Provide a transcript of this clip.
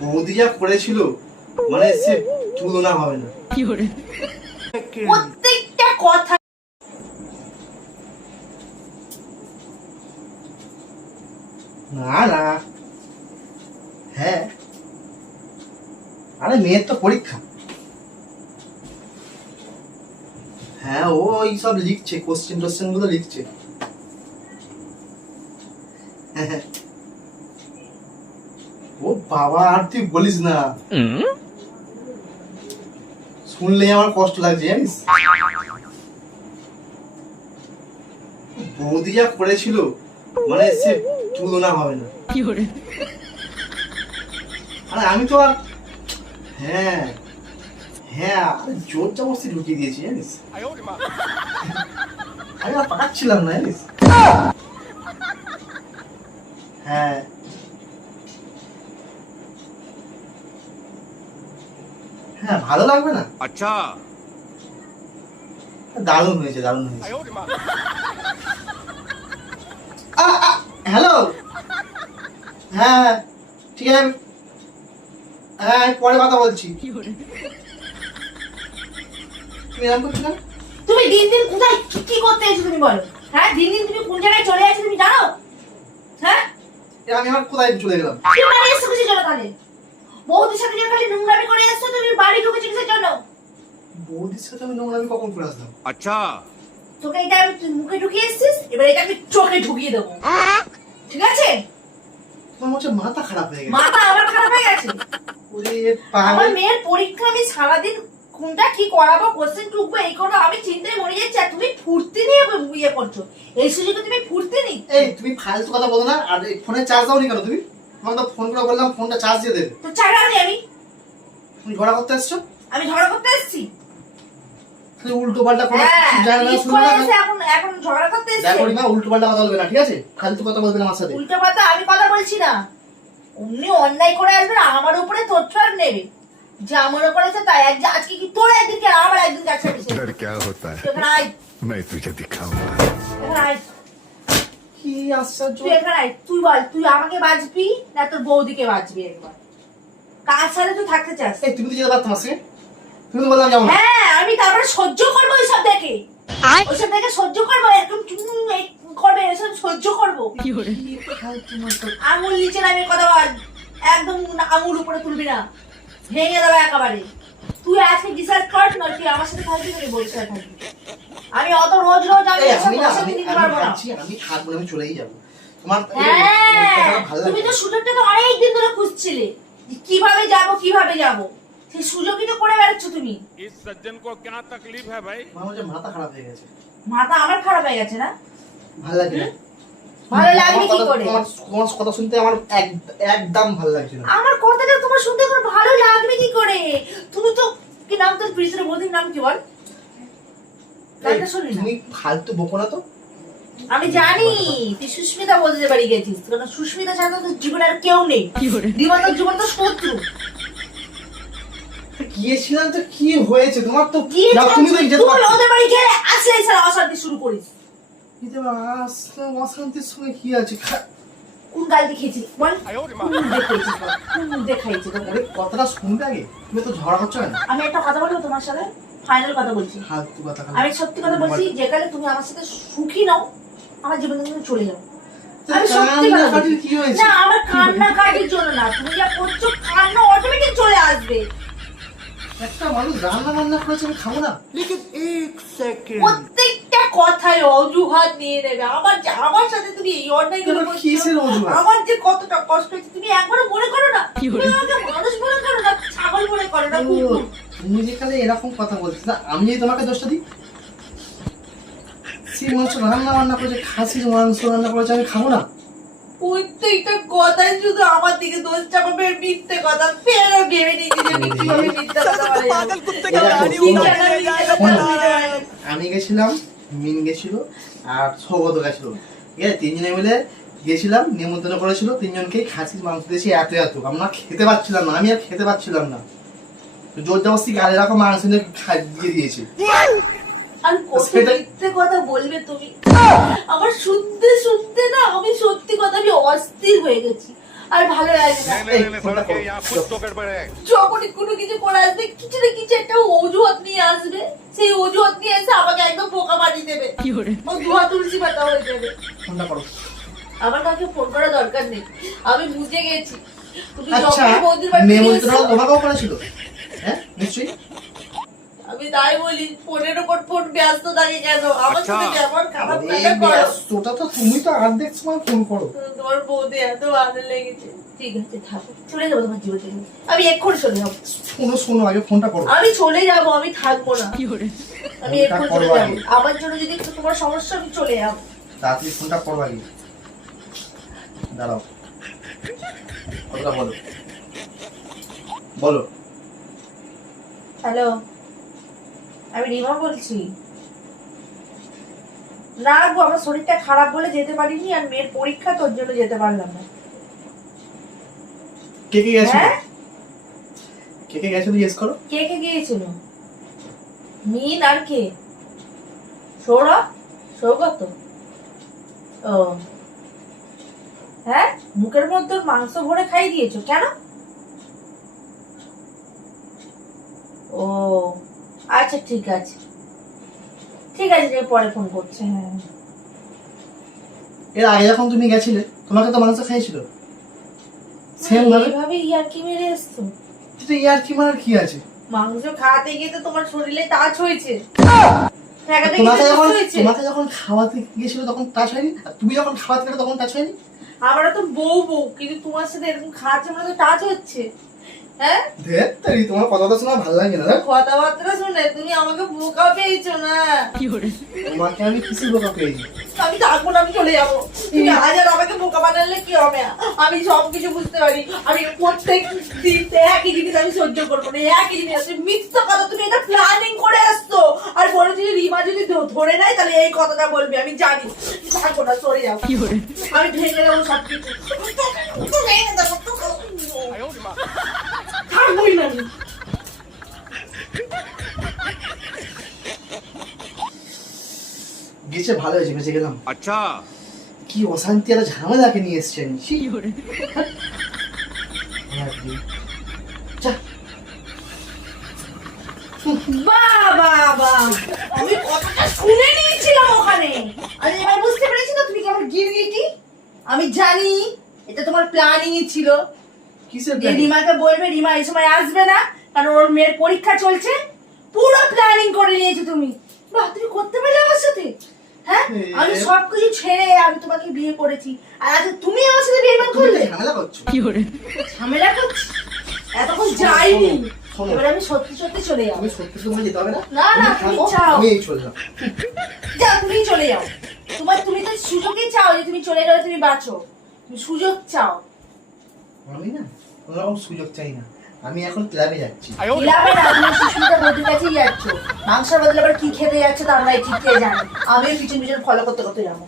বৌদি যা করেছিল মানে সে তুলনা হবে না। প্রত্যেকটা কথা না না, হ্যাঁ আরে মেয়ের তো পরীক্ষা। হ্যাঁ ও সব লিখছে, কোশ্চেন গুলো লিখছে। হ্যাঁ ও বাবা, আর তুই বলিস না, শুনলেই আমার কষ্ট লাগছে জানিস। বৌদি যা করেছিল মানে সে তুলনা হবে না। আরে আমি তো আর হ্যাঁ হ্যাঁ জোর জবরদস্তি ঢুকিয়ে দিয়েছি জানিস। আমি আর পাকাচ্ছিলাম না জানিস। হ্যাঁ হ্যাঁ ভালো লাগবে না? আচ্ছা দারুণ হয়েছে, দারুণ হয়েছে। হ্যালো, হ্যাঁ ঠিক আছে, হ্যাঁ পরে কথা বলছি। তুমি এরকম করছো কেন? তুমি দিন দিন কোথায় কি করতে এসেছো তুমি বলো? হ্যাঁ দিন দিন তুমি কোন জায়গায় চলে যাচ্ছো তুমি জানো? হ্যাঁ আমি আমার কোথায় চলে গেলাম? তুমি বাড়ি এসেছো কিসের জন্য তাহলে? বৌদির সাথে যে খালি নোংরামি করে এসেছো তুমি বাড়ি ঢুকেছো কিসের জন্য? বৌদির সাথে আমি নোংরামি কখন করে আসলাম? আচ্ছা তোকে এটা আমি মুখে ঢুকিয়ে এসেছিস, এবার এটা আমি চোখে ঢুকিয়ে দেবো, ঠিক আছে? তোমার হচ্ছে মাথা খারাপ হয়ে গেছে। মাথা আমার খারাপ হয়ে গেছে। ওরে আমার পাগল। মেয়ের পরীক্ষা, আমি সারাদিন কোনটা কি করাবো, কোশ্চেন টুকবো, এই করবো, আমি চিন্তায় মরে যাচ্ছি আর তুমি ফুর্তি নিয়ে ইয়ে করছো। এই সুযোগে তুমি ফুর্তি নি। এই তুমি ফালতু কথা বলো না। আর ফোনে চার্জ দাওনি কেন তুমি? তোমাকে তো ফোন করে বললাম ফোনটা চার্জ দিয়ে দেবে। তো ছাড়া নি আমি, তুমি ঝগড়া করতে এসছো? আমি ঝগড়া করতে এসেছি? তুমি উল্টো পাল্টা করে হ্যাঁ জানো না, শুনবে স্কুলে না। এসে এখন এখন ঝগড়া করতে এসেছি? দেখো রিমা, উল্টো পাল্টা কথা বলবে না, ঠিক আছে? ফালতু কথা বলবে না আমার সাথে। উল্টো কথা আমি কথা বলছি না, অমনি অন্যায় করে আসবে না আমার উপরে তোর নেবে যে আমার উপরে আছে তাই। আজকে কি তোর একদিন কে আমার একদিন যাচ্ছে डर क्या होता है এখানে আয়, मैं तुझे दिखाऊंगा। এখানে আয়, কি আশ্চর্য। তুই এখানে আয়, তুই বল তুই আমাকে বাঁচবি না তোর বৌদিকে বাঁচবি? একবার কার সাথে তুই থাকতে চাস? এই তুমি তো যেতে পারতো আমার সঙ্গে, তুমি তো বললাম যাবো না। হ্যাঁ আমি তারপরে সহ্য করবো ওইসব দেখে, ওইসব দেখে সহ্য করবো, এরকম করবে এসব সহ্য করবো। আঙুল নিচে নামে কথা বল, একদম আঙুল উপরে তুলবি না, ভেঙে দেবে একেবারে। তুই আজকে ডিসাইড কর না তুই আমার সাথে থাকবি নাকি বলিস থাকবি। আমি অত রোজ রোজ আমি এই এসব আমি না, বসে আমি দিতে পারবো না। আমি থাকবো না, আমি চলেই যাবো। তোমার হ্যাঁ ভালো তুমি লাগে তো সুযোগটা তো অনেকদিন ধরে খুঁজছিলে যে কিভাবে যাব, সেই সুযোগই তো করে বেড়াচ্ছ তুমি। इस सज्जन को क्या तकलीफ है भाई? আমার হচ্ছে মাথা খারাপ হয়ে গেছে। মাথা আমার খারাপ হয়ে গেছে না? ভালো লাগে না। ভালো লাগবে কি করে? তোমার কথা শুনতে আমার একদম ভালো লাগছে না। আমার কথাটা তোমার শুনতে কোনো ভালো লাগবে কি করে? তুমি তো কি নাম তোর প্রিন্সের বৌদির নাম কি বল? নামটা শুনি না। তুমি ফালতু বকো না তো। আমি জানি তুই সুস্মিতা বৌদিদের বাড়ি গেছিস, কারণ সুস্মিতা ছাড়া তো তোর জীবনে আর কেউ নেই। জীবন তোর জীবন তো শত্রু। গিয়েছিলাম তো কি হয়েছে তোমার? তো গিয়েছিলাম যাও, তুমি তো যেতে তুই পারো। ওদের বাড়ি গেলে আসলে ছাড়া অশান্তি শুরু করিস। যেতে পারো, আসলাম, অশান্তির সঙ্গে কি আছে? কোন গালটি খেয়েছিস বল? কোন মুখ দেখিয়েছিস বল? কোন মুখ দেখাইছিস তোকে? আরে কথাটা শুনবে আগে, তুমি তো ঝগড়া করছো কেন? আমি একটা কথা বলবো তোমার সাথে, ফাইনাল কথা বলছি। ফালতু কথা খালি। আমি সত্যি কথা বলছি, যেখানে তুমি আমার সাথে সুখী নাও আমার জীবন থেকে চলে যাও। তো আমি সত্যি কথা কান্নাকাটির বলছি। কি হয়েছে? না আমার কান্নাকাটির জন্য না, তুমি যা করছো কান্না অটোমেটিক চলে আসবে। একটা মানুষ রান্না বান্না করেছে, আমি খাবো না? প্রত্যেকটা কথায় অজুহাত নিয়ে নেবে। আমার সাথে তুমি এই অন্যায় গুলো এবার কিসের অজুহাত? আমার যে কতটা কষ্ট হচ্ছে তুমি একবারও মনে করো না? তুমি আমাকে মানুষ মনে করো না, ছাগল মনে করো না, কুকুর। তুমি যেখানে এরকম কথা বলছিস না, আমি যদি তোমাকে দোষটা দিই? সেই মাংস রান্না বান্না করেছে, খাসির মাংস রান্না করেছে, আমি খাবো না? প্রত্যেকটা কথাই শুধু আমার দিকে দোষ চাপাবে, মিথ্যে কথা। ফের ভেবে নিয়েছি যে আমি কিভাবে মিথ্যে কথা বলে যাবো। আমি গেছিলাম, মিন গেছিল আর সৌগত গেছিল, ঠিক আছে? তিনজনে মিলে গেছিলাম, নিমন্ত্রণ করেছিল তিনজনকেই খাসির মাংস দিয়েছি এত এত। আমরা খেতে পাচ্ছিলাম না, আমি আর খেতে পাচ্ছিলাম না। জোর জবরদস্তি গালে রাখো মাংস দিয়ে দিয়ে দিয়েছি। আর কত মিথ্যে কথা বলবে তুমি? আমার শুনতে শুনতে না আমি সত্যি কথা আমি অস্থির হয়ে গেছি। আর ভালো লাগে না। এই, ফোনটা করো। যখনই কোনো কিছু করে আসবে কিছু না কিছু একটা অজুহাত নিয়ে আসবে, সেই অজুহাত নিয়ে এসে আমাকে একদম বোকা বানিয়ে দেবে, ও দুহা তুলসী পাতা হয়ে যাবে। ফোনটা করো। আমার কাউকে ফোন করার দরকার নেই, আমি বুঝে গেছি তুমি আচ্ছা, যখনই বৌদির বাড়িতে নেমন্তন্ন গিয়েছো, তোমাকেও করেছিল? হ্যাঁ, নিশ্চয়ই। আমি তাই বলি ফোনের উপর ফোন ব্যস্ত থাকে কেন? আমার সাথে যেমন খারাপ আরে, কাজটা করো, ব্যস্ততা তো তুমি তো অর্ধেক সময় ফোন করো। তোমার বৌদি এত ভালো লেগেছে। ঠিক আছে থাকো, চলে যাবো তোমার জীবন থেকে, আমি এক্ষুনি চলে যাবো, শোনো শোনো, আগে ফোনটা করো। আমি চলে যাবো, আমি থাকবো না, আমি এক্ষুনি চলে করবো যাবো। আগে। আমার জন্য যদি একটু তোমার সমস্যা, আমি চলে যাবো। তাড়াতাড়ি ফোনটা করো আগে। দাঁড়াও, কথা বলো, বলো। হ্যালো, আমি রিমা বলছি। না গো, আমার শরীরটা খারাপ বলে যেতে পারিনি, আর মেয়ের পরীক্ষা, তোর জন্য যেতে পারলাম না। কে কে গেছিল? হ্যাঁ, কে কে গেছিল জিজ্ঞেস করো। কে কে গিয়েছিল? মিন আর কে? সৌরভ, সৌগত। ও হ্যাঁ, মুখের মধ্যে মাংস ভরে খাই দিয়েছো কেন? ও আচ্ছা, ঠিক আছে ঠিক আছে, যে পরে ফোন করছে। হ্যাঁ, এর আগে যখন তুমি গেছিলে তোমাকে তো মাংস খাইছিল সেম ভাবে। এইভাবে ইয়ার্কি মেরে এসছো? কিন্তু ইয়ার কি মারার কি আছে? মাংস খাওয়াতে গিয়ে তো তোমার শরীরে টাচ হয়েছে, ঠেকাতে তোমাকে গিয়ে যখন touch হয়েছে। তোমাকে যখন খাওয়াতে গিয়েছিল তখন টাচ হয়নি, আর তুমি যখন খাওয়াতে গেলে তখন টাচ হয়নি। আমরা তো বউ বউ, কিন্তু তোমার সাথে এরকম খাওয়াচ্ছে মানে তো টাচ হচ্ছে। হ্যাঁ, দেখ তাই তোমার কথাটা শোনা ভালো লাগে না। দেখ, কথাবার্তা শুনে তুমি আমাকে বোকা পেয়েছো না? তোমাকে আমি কিছু বোকা পেয়েছি। আমি থাকবো না, আমি চলে যাবো। তুমি হাজার আমাকে বোকা বানালে কি হবে? আমি সবকিছু বুঝতে পারি, আমি প্রত্যেক দিন একই জিনিস আমি সহ্য করবো না, একই জিনিস। তুমি মিথ্যা কথা, তুমি এটা প্ল্যানিং করে আসছো, আর বলেছি যে রিমা যদি ধরে নেয় তাহলে এই কথাটা বলবে, আমি জানি। থাকবো না, চলে যাবো, আমি ভেঙে দেবো সবকিছু, ভেঙে দেবো, থাকবোই না আমি। গেছে ভালো হয়েছে, বেঁচে গেলাম। अच्छा কি অশান্তি আর ঝামেলাকে নিয়ে এসছে আমি। ছি। যা। বাহ বাহ বাহ, আমি কথাটা শুনে নিয়েছিলাম ওখানে, আর এবার বুঝতে পেরেছি তো তুমি কেমন গিরগিটি। আমি জানি এটা তোমার প্ল্যানিং ছিল, কিসের যে plan? রিমাকে বলবে রিমা এই সময় আসবে না, কারণ ওর মেয়ের পরীক্ষা চলছে। পুরো প্ল্যানিং করে নিয়েছো তুমি। বাহ, তুমি করতে পারলে আমার সাথে? হ্যাঁ, আমি সবকিছু ছেড়ে আমি তোমাকে বিয়ে করেছি, আর আজ তুমি আমার সাথে বেইমান তুমি করলে। তো ঝামেলা করছো। ঝামেলা করছি? এতক্ষণ যাইনি, শোনো। এবার আমি সত্যি সত্যি চলে যাবো। তুমি সত্যি সময় যেতে হবে না। না, না, তুমি তুমি থাকো, যাও। আমি এই চললাম। যাও, তুমি চলে যাও। তুমি তো সুযোগই চাও যে তুমি চলে গেলে তুমি বাঁচো, তুমি সুযোগ চাও। আমি না কোনো রকম সুযোগ চাই না, আমি এখন ক্লাবে যাচ্ছি। কিলাবে না, তুমি সুস্মিতা বৌদির কাছেই যাচ্ছ। মাংসের বদলে আবার কি খেতে যাচ্ছ তা আমরা ঠিক খেয়ে জানি। আমিও পিছন পিছন ফলো করতে করতে যাবো।